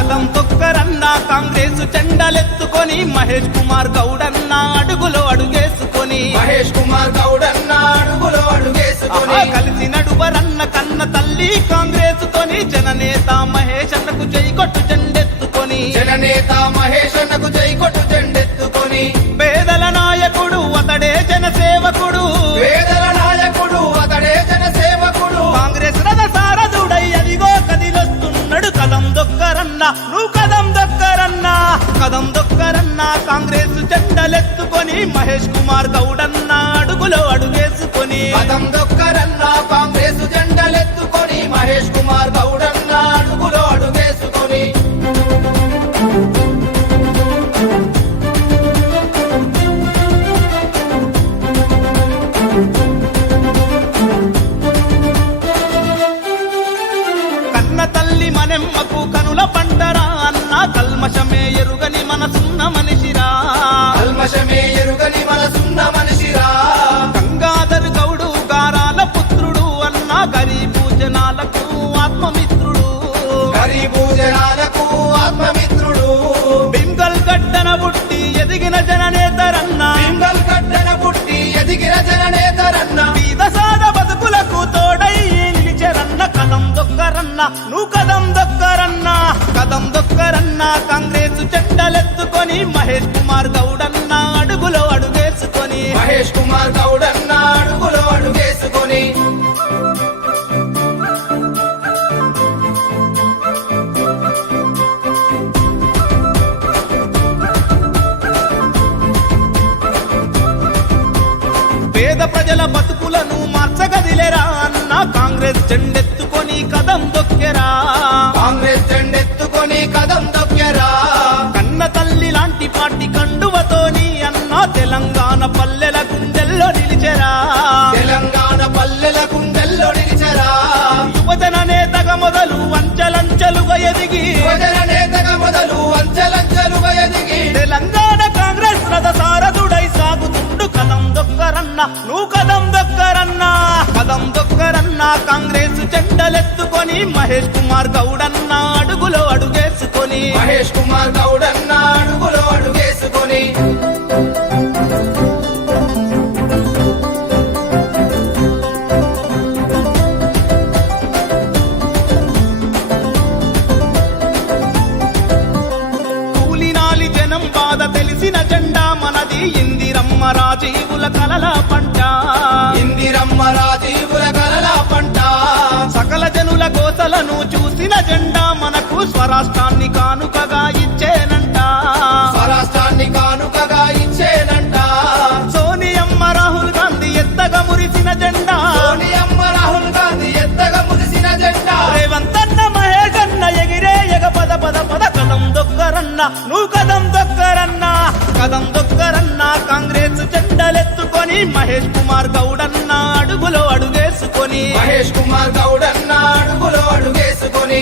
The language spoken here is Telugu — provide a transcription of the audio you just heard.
దొక్కరన్న కాంగ్రెస్ చెండలెత్తుకొని మహేష్ కుమార్ గౌడన్న అడుగులో అడుగేసుకొని మహేష్ కుమార్ గౌడన్న అడుగులో అడుగేసుకొని కలిసి నడువరన్న కన్న తల్లి కాంగ్రెస్ తోని జననేత మహేష్ అన్నకు జై కొట్టు జెండెత్తుకొని జననేత మహేష్ అన్నకు జై దొక్కరన్న నువ్వు కదం దొక్కరన్న కదం దొక్కరన్న కాంగ్రెస్ జెండలెత్తుకొని మహేష్ కుమార్ గౌడన్న అడుగులో అడుగేసుకొని. పదం దొక్కరన్న కాంగ్రెస్ జెండలెత్తుకొని మహేష్ కుమార్ గౌడన్న అడుగులో అడుగేసుకొని. కన్న తల్లి మనెమ్మకు జనాలకు ఆత్మమిత్రుడు. గరీబు జనాలకు ఆత్మమిత్రుడు. బింగల్ గడ్డన బుట్టి ఎదిగిన జననేతరన్న. సింగల్ కట్టన పుట్టి ఎదిగిన జననేతరన్న. సాద బతుకులకు తోడై నిలిచెరన్న. కదం దొక్కరన్న నువ్వు కదం దొక్కరన్న. కదం దొక్కరన్న కాంగ్రెస్ చెడ్డలెత్తుకొని మహేష్ కుమార్ గౌడన్న. ప్రజల బతుకులను మార్చగదిలేరా? అన్న కాంగ్రెస్ జెండెత్తుకొని కదం దొక్కెరా? కాంగ్రెస్ జెండెత్తుకొని కదం దొక్కెరా? కన్న తల్లి లాంటి పార్టీ కండువతోని అన్న తెలంగాణ పల్లెల గుండెల్లో నిలిచెరా? తెలంగాణ పల్లెల గుండెల్లో నిలిచరా? యువజన నేతగా మొదలు అంచెలంచెలుగా ఎదిగి యువజన నేతగా మొదలు అంచెలంచెలుగా ఎదిగి తెలంగాణ దొక్కరన్నా నువ్వు కదం దొక్కరన్నా? కదం దొక్కరన్నా? కాంగ్రెస్ జెండలెత్తుకొని మహేష్ కుమార్ గౌడన్నా అడుగులో అడుగేసుకొని. మహేష్ కుమార్ గౌడన్నా అడుగులో అడుగేసుకొని. రాజీవుల కలల పంట. ఇందిరమ్మ రాజీవుల కలల పంట. సకల జనుల కోసలను చూసిన జెండా మనకు స్వరాష్ట్రాన్ని కానుకగా ఇచ్చేనంట. స్వరాష్ట్రాన్ని కానుకగా ఇచ్చేనంట. సోనియమ్మ రాహుల్ గాంధీ ఎత్తగా మురిసిన జెండా. సోనియమ్మ రాహుల్ గాంధీ ఎత్తగా మురిసిన జెండా. రేవంతన్న మహేష్ అన్న ఎగిరే ఎగ పద పద పద కదం దొక్కరన్న నువ్వు కుమార్ గౌడన్న అడుగులో అడుగేసుకొని. మహేష్ కుమార్ గౌడన్న అడుగులో అడుగేసుకొని.